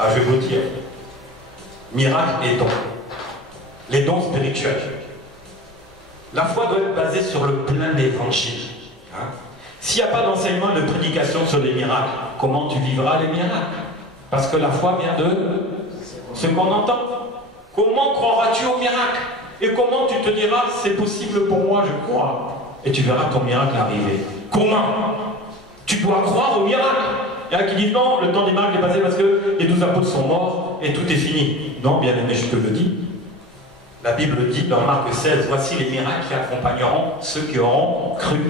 Alors je vais vous dire, miracle et dons. Les dons spirituels. La foi doit être basée sur le plein d'évangile. Hein? S'il n'y a pas d'enseignement de prédication sur les miracles, comment tu vivras les miracles? Parce que la foi vient de ce qu'on entend. Comment croiras-tu au miracle? Et comment tu te diras, c'est possible pour moi, je crois. Et tu verras ton miracle arriver. Comment? Tu dois croire au miracle. Il y en a qui disent non, le temps des miracles est passé parce que les 12 apôtres sont morts et tout est fini. Non, bien aimé, je te le dis. La Bible dit dans Marc 16, voici les miracles qui accompagneront ceux qui auront cru.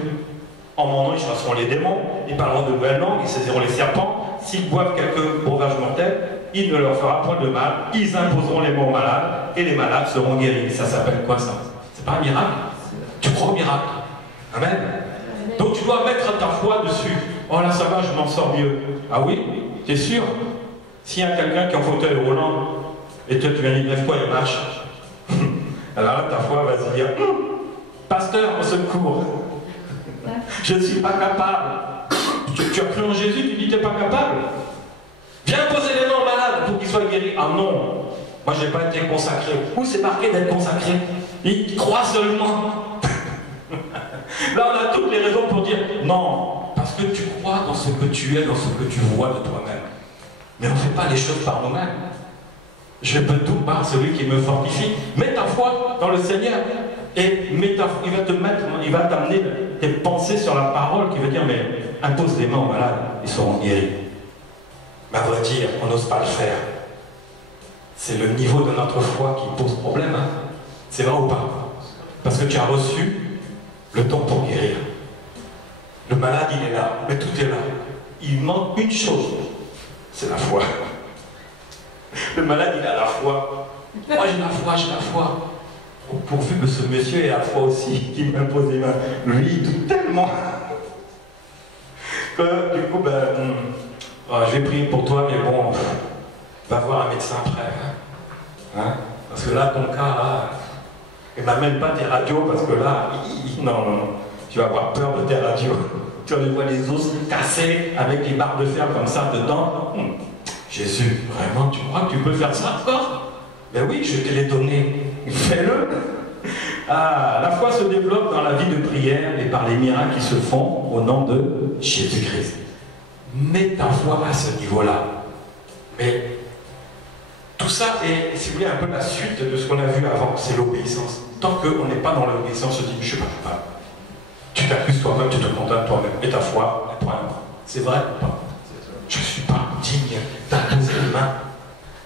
En mon nom, ils chasseront les démons, ils parleront de nouvelles langues, ils saisiront les serpents. S'ils boivent quelques breuvages mortels, il ne leur fera point de mal. Ils imposeront les mots aux malades et les malades seront guéris. Ça s'appelle quoi ça? C'est pas un miracle? Tu crois au miracle? Amen. Donc tu dois mettre ta foi dessus. Oh là ça va, je m'en sors mieux. Ah oui? T'es sûr? S'il y a quelqu'un qui est en fauteuil roulant et toi tu viens lui dire lève-toi et marche. Alors là ta foi va se dire pasteur, au secours. Je ne suis pas capable. Tu as cru en Jésus, tu dis tu n'es pas capable. Viens poser les mains aux malades pour qu'ils soient guéris. Ah non, moi je n'ai pas été consacré. Où c'est marqué d'être consacré? Il croit seulement. Là on a toutes les raisons pour dire non, parce que tu crois dans ce que tu es, dans ce que tu vois de toi-même. Mais on ne fait pas les choses par nous-mêmes. Je peux tout par celui qui me fortifie. Mets ta foi dans le Seigneur. Et il va t'amener tes pensées sur la parole qui veut dire mais impose les mains aux malades, ils seront guéris. Mais à vrai dire, on n'ose pas le faire. C'est le niveau de notre foi qui pose problème. Hein. C'est vrai ou pas? Parce que tu as reçu le don pour guérir. Le malade, il est là, mais tout est là. Il manque une chose, c'est la foi. Le malade, il a la foi. Moi, j'ai la foi, j'ai la foi. Pourvu que ce monsieur ait la foi aussi, qu'il m'impose les mains. Lui, il doute tellement que du coup, je vais prier pour toi, mais bon, va voir un médecin après. Hein? Parce que là, ton cas, là, il m'amène pas tes radios, parce que là, non, tu vas avoir peur de tes radios. Tu vas voir les os cassés avec les barres de fer comme ça dedans. Jésus, vraiment, tu crois que tu peux faire ça encore? Ben oui, je te l'ai donné. Fais-le. Ah, la foi se développe dans la vie de prière et par les miracles qui se font au nom de Jésus-Christ. Mets ta foi à ce niveau-là. Mais tout ça est, si vous voulez, un peu la suite de ce qu'on a vu avant, c'est l'obéissance. Tant qu'on n'est pas dans l'obéissance, on se dit, je ne suis pas capable. Tu t'accuses toi-même, tu te condamnes toi-même. Et ta foi, elle prend un coup. C'est vrai ou pas? Je ne suis pas digne d'imposer les mains.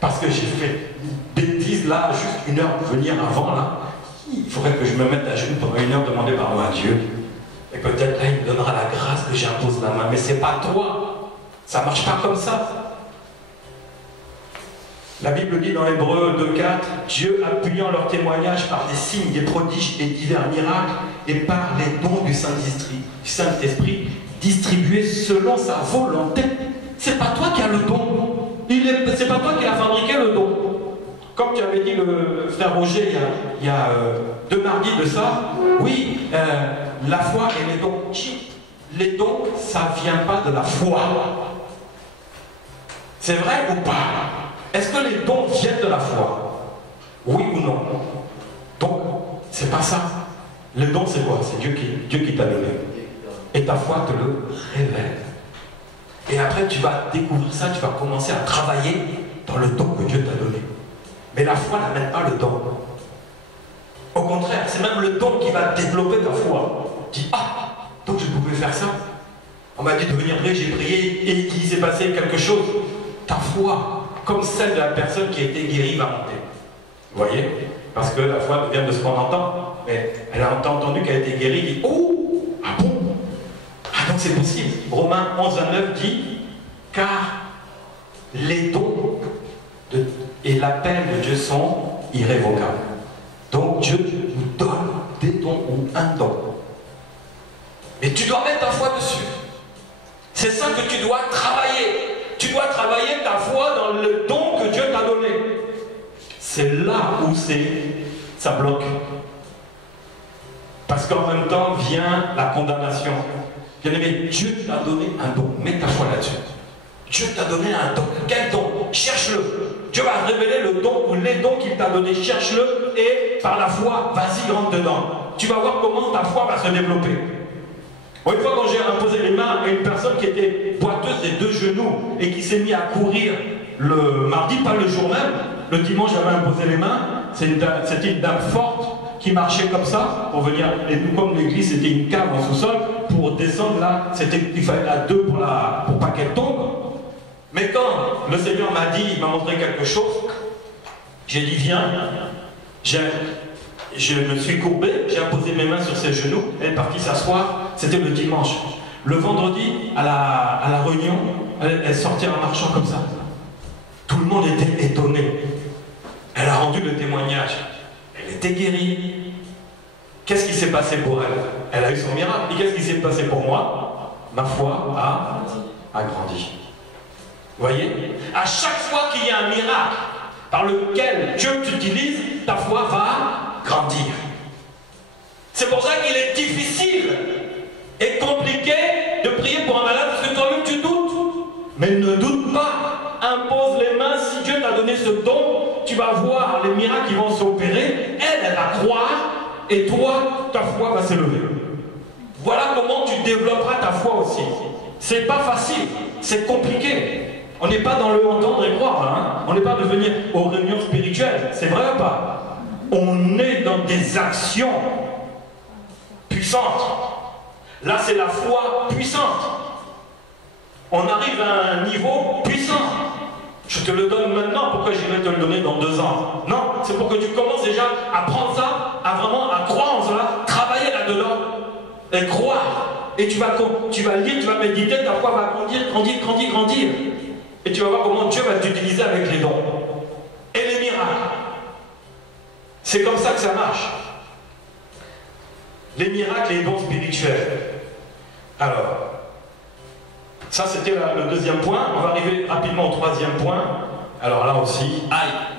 Parce que j'ai fait une bêtise là, juste une heure pour venir avant là. Il faudrait que je me mette à genoux pendant une heure, demander pardon à Dieu. Et peut-être là, il me donnera la grâce que j'impose la main. Mais c'est pas toi. Ça ne marche pas comme ça. La Bible dit dans Hébreux 2,4, Dieu appuyant leur témoignage par des signes, des prodiges et divers miracles, et par les dons du Saint-Esprit, distribués selon sa volonté. C'est pas toi qui as le don. C'est pas toi qui as fabriqué le don. Comme tu avais dit le frère Roger il y a 2 mardis de ça, oui, la foi et les dons. Les dons, ça ne vient pas de la foi. C'est vrai ou pas? Est-ce que les dons viennent de la foi? Oui ou non? Donc, c'est pas ça. Le don, c'est quoi? C'est Dieu qui t'a donné. Et ta foi te le révèle. Et après, tu vas découvrir ça, tu vas commencer à travailler dans le don que Dieu t'a donné. Mais la foi n'amène pas le don. Au contraire, c'est même le don qui va développer ta foi. Tu dis, ah, donc je pouvais faire ça. On m'a dit de venir prier, j'ai prié et il s'est passé quelque chose. Ta foi, comme celle de la personne qui a été guérie, va monter. Vous voyez? Parce que la foi vient de ce qu'on entend. Mais elle a entendu qu'elle a été guérie, elle dit, oh, ah bon? Ah donc c'est possible. Romains 11:9 dit, car les dons et l'appel de Dieu sont irrévocables. Donc Dieu nous donne des dons ou un don. Mais tu dois mettre ta foi dessus. C'est ça que tu dois travailler. Tu dois travailler ta foi dans le don que Dieu t'a donné. C'est là où ça bloque. Parce qu'en même temps vient la condamnation. Bien aimé, Dieu t'a donné un don. Mets ta foi là-dessus. Dieu t'a donné un don. Quel don? Cherche-le. Dieu va révéler le don ou les dons qu'il t'a donné. Cherche-le et par la foi, vas-y, rentre dedans. Tu vas voir comment ta foi va se développer. Une fois quand j'ai imposé les mains à une personne qui était boiteuse des 2 genoux et qui s'est mis à courir le mardi, pas le jour même, le dimanche j'avais imposé les mains, c'était une dame forte qui marchait comme ça pour venir, et nous comme l'église c'était une cave en sous-sol, pour descendre là, il fallait la 2 pour pas qu'elle tombe. Mais quand le Seigneur m'a dit, il m'a montré quelque chose, j'ai dit viens, je me suis courbé, j'ai imposé mes mains sur ses genoux, elle est partie s'asseoir, c'était le dimanche. Le vendredi, à la réunion, elle sortait en marchant comme ça. Tout le monde était étonné. Elle a rendu le témoignage. Elle était guérie. Qu'est-ce qui s'est passé pour elle? Elle a eu son miracle. Et qu'est-ce qui s'est passé pour moi? Ma foi a grandi. Vous voyez? À chaque fois qu'il y a un miracle par lequel Dieu t'utilise, ta foi va grandir. C'est pour ça qu'il est difficile et compliqué de prier pour un malade parce que toi-même tu doutes. Mais ne doute pas. Impose les mains. Si Dieu t'a donné ce don, tu vas voir les miracles qui vont s'opérer. Elle va croire et toi, ta foi va s'élever. Voilà comment tu développeras ta foi aussi. C'est pas facile, c'est compliqué. On n'est pas dans le entendre et croire, hein. On n'est pas de venir aux réunions spirituelles, c'est vrai ou pas? On est dans des actions puissantes. Là, c'est la foi puissante. On arrive à un niveau puissant. Je te le donne maintenant, pourquoi je vais te le donner dans 2 ans? Non, c'est pour que tu commences déjà à prendre ça, à vraiment à croire en cela, travailler là-dedans, et croire. Et tu vas lire, tu vas méditer, ta foi va grandir, grandir, grandir, grandir. Et tu vas voir comment Dieu va t'utiliser avec les dons. Et les miracles. C'est comme ça que ça marche. Les miracles et les dons spirituels. Alors, ça c'était le 2e point. On va arriver rapidement au 3e point. Alors là aussi,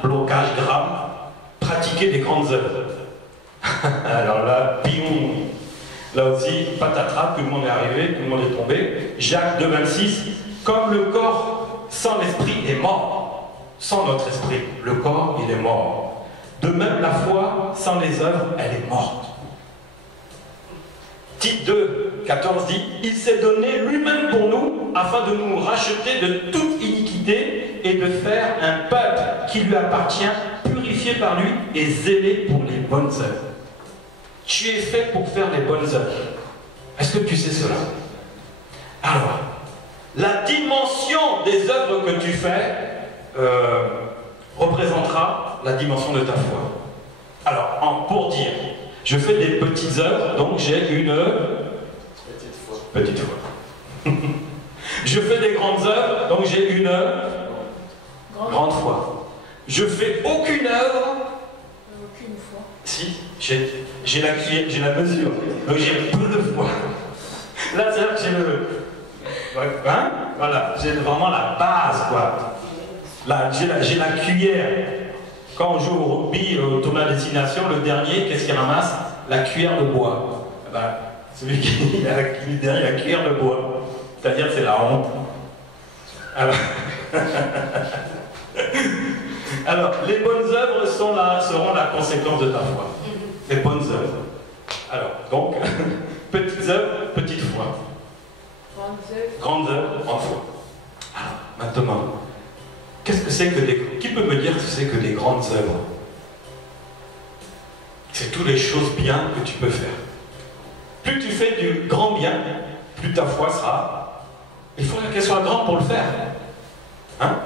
blocage grave. Pratiquer des grandes œuvres. Alors là, pion. Là aussi, patatras, tout le monde est arrivé, tout le monde est tombé. Jacques 2,26. Comme le corps sans l'esprit est mort, sans notre esprit, le corps il est mort. De même la foi sans les œuvres, elle est morte. Tite 2, 14 dit, il s'est donné lui-même pour nous afin de nous racheter de toute iniquité et de faire un peuple qui lui appartient, purifié par lui et zélé pour les bonnes œuvres. Tu es fait pour faire les bonnes œuvres. Est-ce que tu sais cela? Alors, la dimension des œuvres que tu fais représentera la dimension de ta foi. Alors, pour dire, je fais des petites œuvres, donc j'ai une petite foi. Je fais des grandes œuvres, donc j'ai une grande foi. Je fais aucune œuvre. Aucune foi. Si, j'ai la mesure, donc j'ai peu de foi. Là, c'est-à-dire que j'ai le. Hein? Voilà, j'ai vraiment la base, quoi. Là, j'ai la cuillère. Quand on joue au rugby, au tournoi à destination, le dernier, qu'est-ce qu'il ramasse? La cuillère de bois. Ben, celui qui a la cuillère de bois. C'est-à-dire c'est la honte. Alors, les bonnes œuvres seront la conséquence de ta foi. Les bonnes œuvres. Alors, donc, petites œuvres, petite foi. Grandes œuvres, grande foi. Alors, maintenant, qu'est-ce que c'est que qui peut me dire ce que c'est que des grandes œuvres? C'est toutes les choses bien que tu peux faire. Plus tu fais du grand bien, plus ta foi sera. Il faut qu'elle soit grande pour le faire. Hein?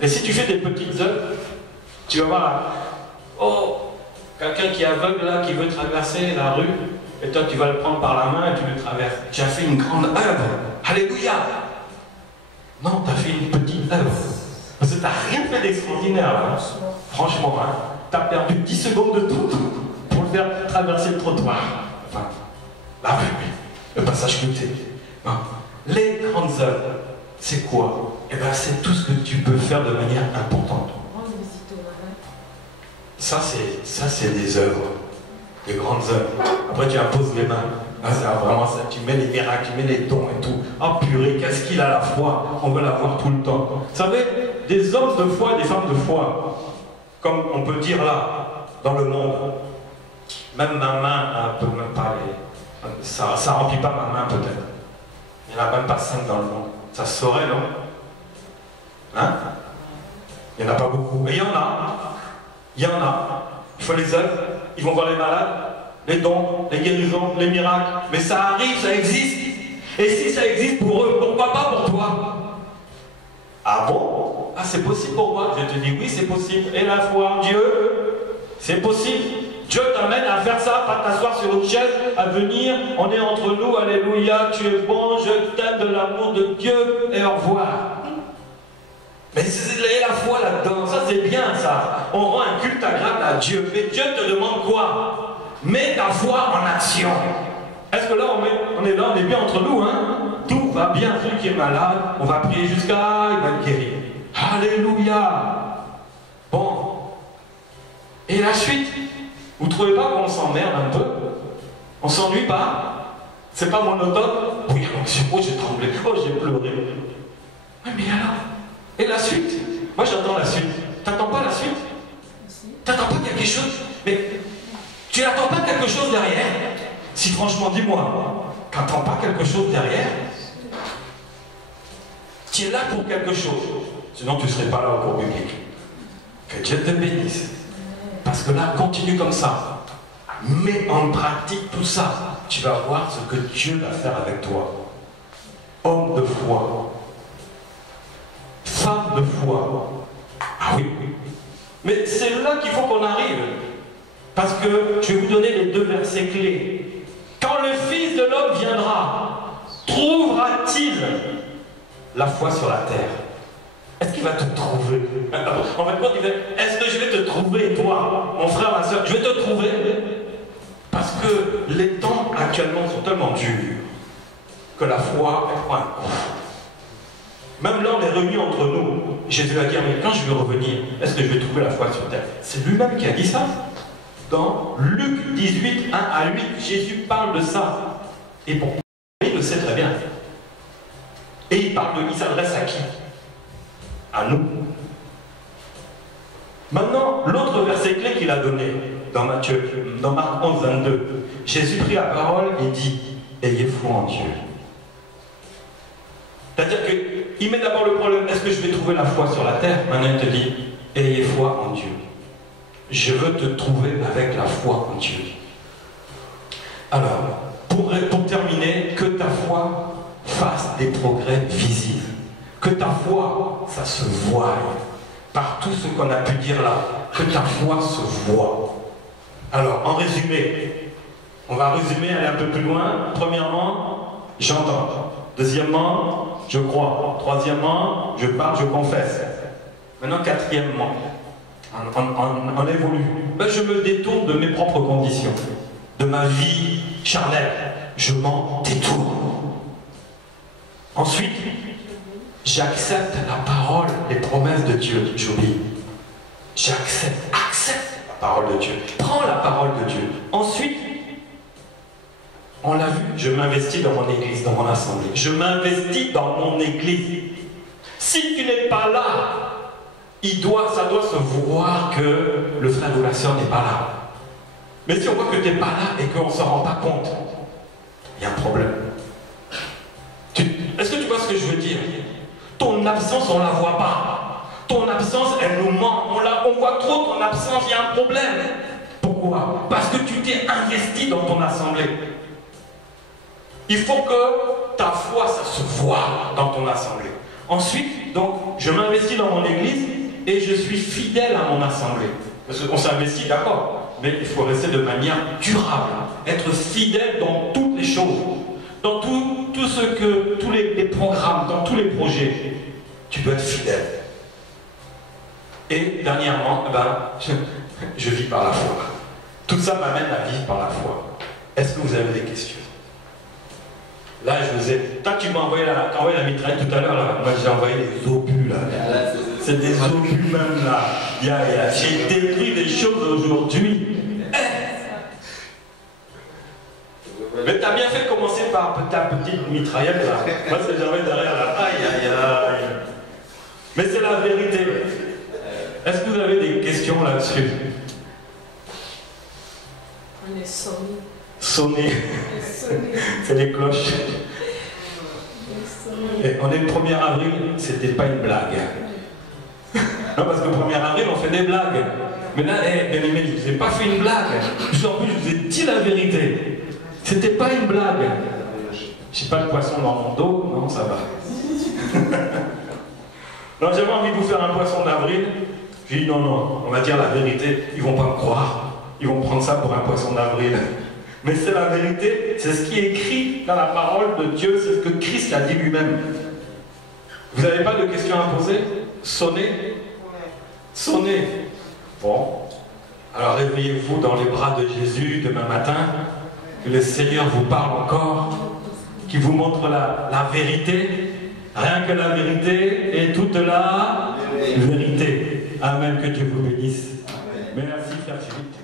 Et si tu fais des petites œuvres, tu vas voir, oh, quelqu'un qui est aveugle là, qui veut traverser la rue, et toi tu vas le prendre par la main et tu le traverses. Tu as fait une grande œuvre. Alléluia! Non, tu as fait une petite œuvre. Parce que tu n'as rien fait d'extraordinaire là. Franchement, hein, tu as perdu 10 secondes de tout pour le faire traverser le trottoir. Enfin, la rue, le passage clouté. Non. Les grandes œuvres, c'est quoi? Eh bien, c'est tout ce que tu peux faire de manière importante. Ça, c'est des œuvres, des grandes œuvres. Après, tu imposes les mains. Ah, c'est vraiment ça, tu mets les miracles, tu mets les dons et tout. Oh purée, qu'est-ce qu'il a la foi? On veut la voir tout le temps. Vous savez, des hommes de foi et des femmes de foi, comme on peut dire là, dans le monde, même ma main, ne peut même pas ça remplit pas ma main peut-être. Il n'y en a même pas 5 dans le monde. Ça se saurait, non? Hein? Il n'y en a pas beaucoup. Mais il y en a. Il y en a. Il faut les œuvres. Ils vont voir les malades, les dons, les guérisons, les miracles. Mais ça arrive, ça existe. Et si ça existe pour eux, pourquoi pas pour toi? Ah bon? Ah, c'est possible pour moi? Je te dis oui, c'est possible. Et la foi en Dieu, c'est possible. Dieu t'amène à faire ça, pas t'asseoir sur une chaise, à venir, on est entre nous, alléluia, tu es bon, je t'aime de l'amour de Dieu, et au revoir. Mais c'est la foi là-dedans, ça c'est bien ça. On rend un culte agréable à Dieu, mais Dieu te demande quoi? Mets ta foi en action. Est-ce que là on est là, on est bien entre nous, hein? Tout va bien, celui qui est malade, on va prier jusqu'à, il va être guéri. Alléluia. Bon. Et la suite? Vous ne trouvez pas qu'on s'emmerde un peu? On s'ennuie pas? C'est pas monotone? Oui, oh j'ai tremblé, oh j'ai pleuré. Oui, mais alors? Et la suite? Moi j'attends la suite. T'attends pas la suite? T'attends pas quelque chose? Mais tu n'attends pas quelque chose derrière? Si franchement, dis-moi, t'attends pas quelque chose derrière? Tu es là pour quelque chose. Sinon tu ne serais pas là au cours biblique. Que Dieu te bénisse. Parce que là, continue comme ça. Mets en pratique tout ça. Tu vas voir ce que Dieu va faire avec toi. Homme de foi. Femme de foi. Ah oui. Mais c'est là qu'il faut qu'on arrive. Parce que je vais vous donner les 2 versets clés. Quand le Fils de l'homme viendra, trouvera-t-il la foi sur la terre? Est-ce qu'il va te trouver? En fait, il dit, est-ce que je vais te trouver, toi, mon frère, ma soeur? Je vais te trouver. Parce que les temps actuellement sont tellement durs que la foi, elle prend un coup. Même là, on est remis entre nous. Jésus va dire, mais quand je vais revenir, est-ce que je vais trouver la foi sur terre? C'est lui-même qui a dit ça. Dans Luc 18, 1 à 8, Jésus parle de ça. Et pourquoi? Il le sait très bien. Et il s'adresse à qui? À nous. Maintenant, l'autre verset clé qu'il a donné dans Matthieu, dans Marc 11, 22, Jésus prit la parole et dit, ayez foi en Dieu. C'est-à-dire qu'il met d'abord le problème, est-ce que je vais trouver la foi sur la terre? Maintenant il te dit, ayez foi en Dieu. Je veux te trouver avec la foi en Dieu. Alors, pour terminer, que ta foi fasse des progrès visibles. Que ta foi, ça se voie. Par tout ce qu'on a pu dire là, que ta foi se voie. Alors, en résumé, on va résumer, aller un peu plus loin. Premièrement, j'entends. Deuxièmement, je crois. Troisièmement, je parle, je confesse. Maintenant, quatrièmement, on évolue. Ben, je me détourne de mes propres conditions, de ma vie charnelle. Je m'en détourne. Ensuite, j'accepte la parole, les promesses de Dieu. J'oublie. Accepte la parole de Dieu. Prends la parole de Dieu. Ensuite, on l'a vu, je m'investis dans mon église, dans mon assemblée. Je m'investis dans mon église. Si tu n'es pas là, ça doit se voir que le frère ou la sœur n'est pas là. Mais si on voit que tu n'es pas là et qu'on ne s'en rend pas compte, il y a un problème. Est-ce que tu vois ce que je veux dire? Ton absence, on ne la voit pas. Ton absence, elle nous manque. On voit trop ton absence, il y a un problème. Pourquoi? Parce que tu t'es investi dans ton assemblée. Il faut que ta foi, ça se voit dans ton assemblée. Ensuite, donc, je m'investis dans mon église et je suis fidèle à mon assemblée. Parce qu'on s'investit, d'accord, mais il faut rester de manière durable. Être fidèle dans toutes les choses. Dans tous les programmes, dans tous les projets. Tu peux être fidèle. Et dernièrement, je vis par la foi. Tout ça m'amène à vivre par la foi. Est-ce que vous avez des questions? Là, je vous ai... Toi, tu m'as envoyé la mitraille tout à l'heure, là. Moi, j'ai envoyé des obus, là. C'est des obus, même, là. J'ai détruit des choses aujourd'hui. Mais Mais t'as bien fait de commencer par ta petite mitraillette là. Moi, c'est jamais derrière là. Aïe, aïe, aïe. Mais c'est la vérité. Est-ce que vous avez des questions là-dessus? On est sonné. Sonné. C'est les cloches. Et on est le 1er avril, c'était pas une blague. Non, parce que le 1er avril, on fait des blagues. Mais là, bien aimé, je ne vous ai pas fait une blague. En plus, je vous ai dit la vérité. C'était pas une blague. J'ai pas de poisson dans mon dos, non, ça va. Non, j'avais envie de vous faire un poisson d'avril. J'ai dit non, non, on va dire la vérité. Ils vont pas me croire. Ils vont prendre ça pour un poisson d'avril. Mais c'est la vérité, c'est ce qui est écrit dans la parole de Dieu, c'est ce que Christ a dit lui-même. Vous n'avez pas de questions à poser? Sonnez? Sonnez. Bon. Alors réveillez-vous dans les bras de Jésus demain matin, que le Seigneur vous parle encore, qu'il vous montre la vérité, rien que la vérité et toute la vérité. Amen, que Dieu vous bénisse. Merci, frère Philippe.